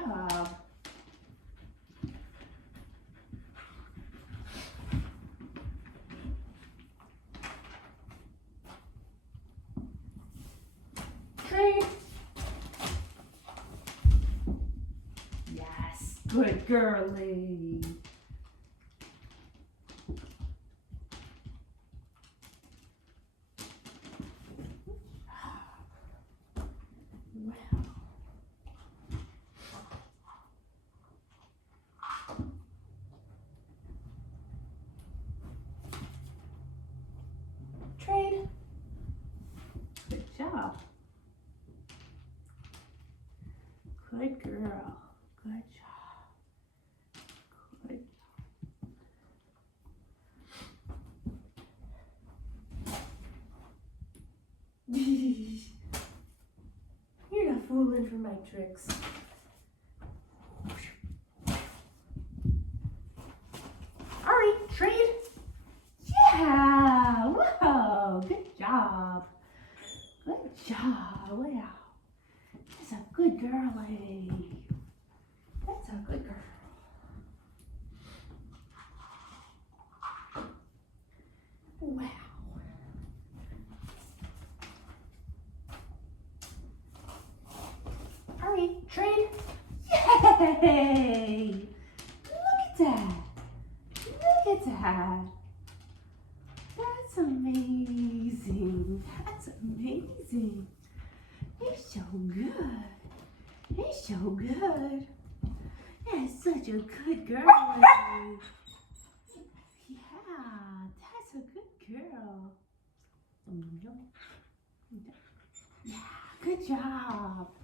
job. Trade. Yes, good girlie. Wow. Trade. Good job. Good girl. Good job. Good. You're not fooling for my tricks. Ari, trade. Yeah. Whoa. Good job. Good job. Wow. That's a good girlie. That's a good girl. Wow. All right, trade. Yay! Look at that. Look at that. That's amazing. That's amazing. He's so good. He's so good. That's such a good girl. Yeah, that's a good girl. Yeah, good job.